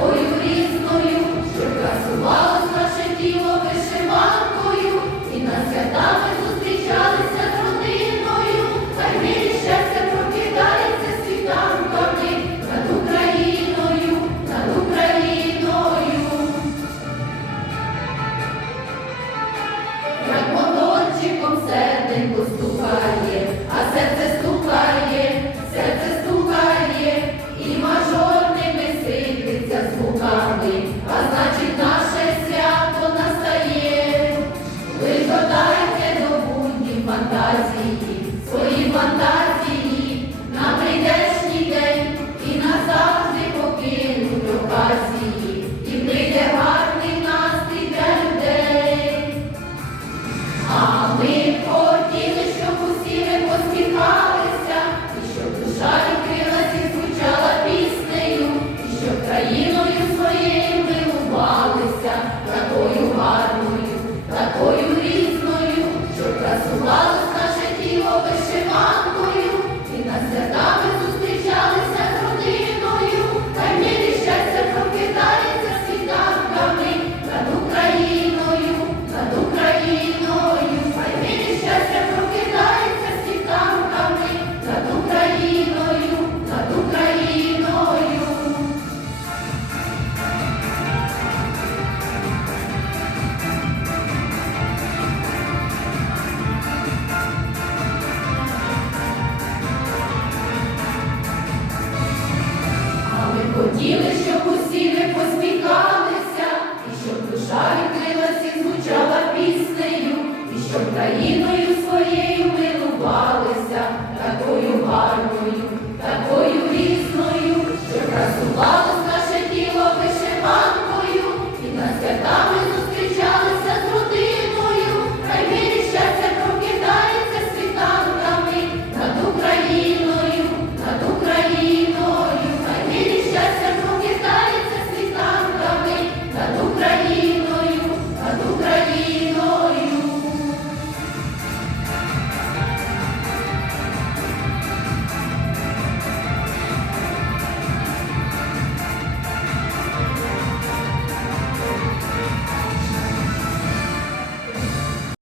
такою різною,